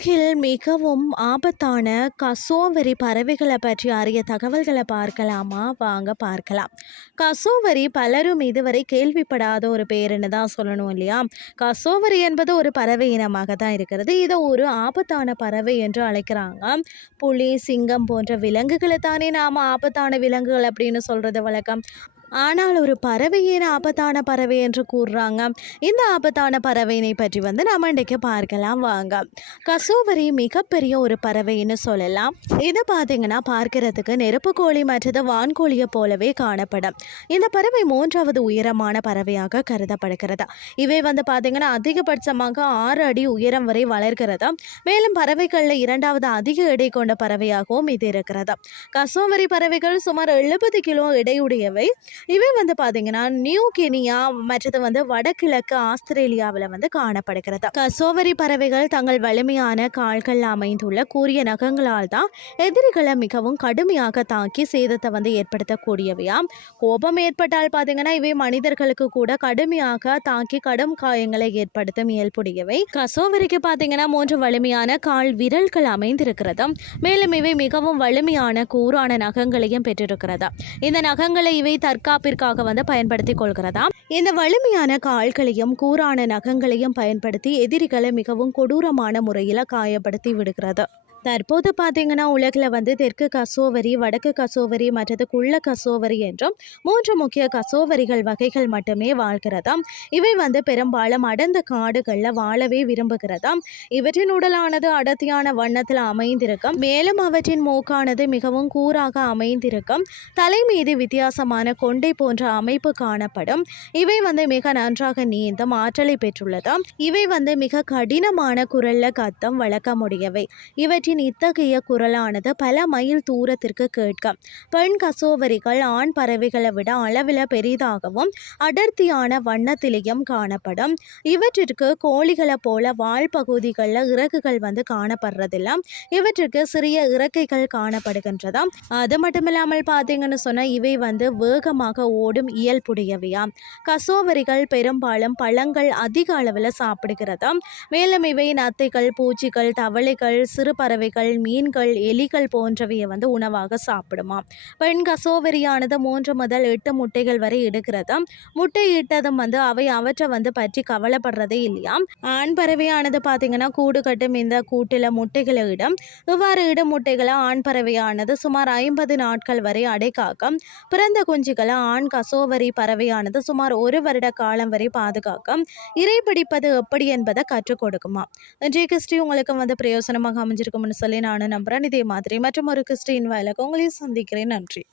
மிகவும் ஆபத்தான கசோவரி பறவைகளை பற்றி அறிய தகவல்களை பார்க்கலாமா? வாங்க பார்க்கலாம். கசோவரி பலரும் இதுவரை கேள்விப்படாத ஒரு பேருன்னு தான் சொல்லணும் இல்லையா? கசோவரி என்பது ஒரு பறவை இனமாக தான் இருக்கிறது. இதை ஒரு ஆபத்தான பறவை என்று அழைக்கிறாங்க. புலி சிங்கம் போன்ற விலங்குகளை தானே நாம் ஆபத்தான விலங்குகள் அப்படின்னு சொல்கிறது வழக்கம். ஆனால் ஒரு பறவையின் ஆபத்தான பறவை என்று கூறுறாங்க? இந்த ஆபத்தான பறவையினை பற்றி வந்து நம்ம இன்றைக்கு பார்க்கலாம் வாங்க. கசோவரி மிகப்பெரிய ஒரு பறவைன்னு சொல்லலாம். இது பார்த்தீங்கன்னா பார்க்கறதுக்கு நெருப்பு கோழி மற்றது வான்கோழியை போலவே காணப்படும். இந்த பறவை மூன்றாவது உயரமான பறவையாக கருதப்படுகிறது. இவை வந்து பார்த்தீங்கன்னா அதிகபட்சமாக ஆறு அடி உயரம் வரை வளர்கிறது. மேலும் பறவைகளில் இரண்டாவது அதிக எடை கொண்ட பறவையாகவும் இது இருக்கிறது. கசோவரி பறவைகள் சுமார் எழுபது கிலோ எடையுடையவை. இவை வந்து பார்த்தீங்கன்னா நியூ கெனியா மற்றது வந்து வடகிழக்கு ஆஸ்திரேலியாவில் வந்து காணப்படுகிறது. கசோவரி பறவைகள் தங்கள் வலிமையான கால்கள் அமைந்துள்ள கூரிய நகங்களால் தான் எதிரிகளை மிகவும் கடுமையாக தாக்கி சேதத்தை வந்து ஏற்படுத்தக்கூடியவையாம் கோபம் ஏற்பட்டால் பார்த்தீங்கன்னா இவை மனிதர்களுக்கு கூட கடுமையாக தாக்கி கடும் காயங்களை ஏற்படுத்தும் இயல்புடையவை. கசோவரிக்கு பார்த்தீங்கன்னா மூன்று வலிமையான கால் விரல்கள் அமைந்திருக்கிறது. மேலும் இவை மிகவும் வலிமையான கூரான நகங்களையும் பெற்றிருக்கிறது. இந்த நகங்களை இவை தற்கா பாதுகாப்பிற்காக வந்து பயன்படுத்தி கொள்கிறதாம். இந்த வலிமையான கால்களையும் கூரான நகங்களையும் பயன்படுத்தி எதிரிகளை மிகவும் கொடூரமான முறையில் காயப்படுத்தி விடுகிறது. தற்போது பார்த்தீங்கன்னா உலகில் வந்து தெற்கு கசோவரி வடக்கு கசோவரி மற்றது குள்ள கசோவரி என்றும் மூன்று முக்கிய கசோவரிகள் வகைகள் மட்டுமே வாழ்கிறதாம். இவை வந்து பெரும்பாலும் அடர்ந்த காடுகளில் வாழவே விரும்புகிறதாம். இவற்றின் உடலானது அடர்த்தியான வண்ணத்தில் அமைந்திருக்கும். மேலும் அவற்றின் மூக்கானது மிகவும் கூறாக அமைந்திருக்கும். தலை மீது வித்தியாசமான கொண்டை போன்ற அமைப்பு காணப்படும். இவை வந்து மிக நன்றாக நீந்தும் ஆற்றலை பெற்றுள்ளதாம். இவை வந்து மிக கடினமான குரல்ல கத்தம் வழக்கமுடையவை இவற்றின் இத்தகைய குரலானது பல மைல் தூரத்திற்கு கேட்கும். பெண் கசோவரிகள் ஆண் பறவைகளை விட அளவில் பெரிதாகவும் அடர்த்தியான வண்ணத்திலையும் காணப்படும். இவற்றிற்கு கோழிகளை போல வால் பகுதிகளில் இறகுகள் வந்து காணப்படுறதில்ல. இவற்றிற்கு சிறிய இறக்கைகள் காணப்படுகின்றதாம் அது மட்டும் இல்லாமல் பார்த்தீங்கன்னு சொன்னால் இவை வந்து வேகமாக ஓடும் இயல்புடையவையா கசோவரிகள் பெரும்பாலும் பழங்கள் அதிக அளவில் சாப்பிடுகிறதாம் மேலும் இவை நத்தைகள் பூச்சிகள் தவளைகள் சிறு பறவைகள் மீன்கள் எலிகள் போன்றவையை வந்து உணவாக சாப்பிடுமா? பெண் கசோவரியானது மூன்று முதல் எட்டு முட்டைகள் வரை எடுக்கிறதாம் முட்டை இட்டதும் வந்து அவை அவற்றை வந்து பற்றி கவலைப்படுறதே இல்லையாம் ஆண் பறவையானது பார்த்தீங்கன்னா கூடு கட்டும் இந்த கூட்டில் முட்டைகளை இடும். இவ்வாறு இடும் முட்டைகளை ஆண் பறவையானது சுமார் ஐம்பது நாட்கள் வரை அடைக்காக்கும் பிறந்த குஞ்சுகளை ஆண் கசோவரி பறவையானது சுமார் ஒரு வருட காலம் வரை பாதுகாக்கும். இறை பிடிப்பது எப்படி என்பதை கற்றுக் கொடுக்குமா? இன்றைய கிறிஸ்டி உங்களுக்கு வந்து பிரயோசனமாக அமைஞ்சிருக்கும்னு சொல்லி நானும் நம்புறேன். இதே மாதிரி மற்றும் ஒரு கிறிஸ்டின் வேலைக்கு உங்களையும் சந்திக்கிறேன். நன்றி.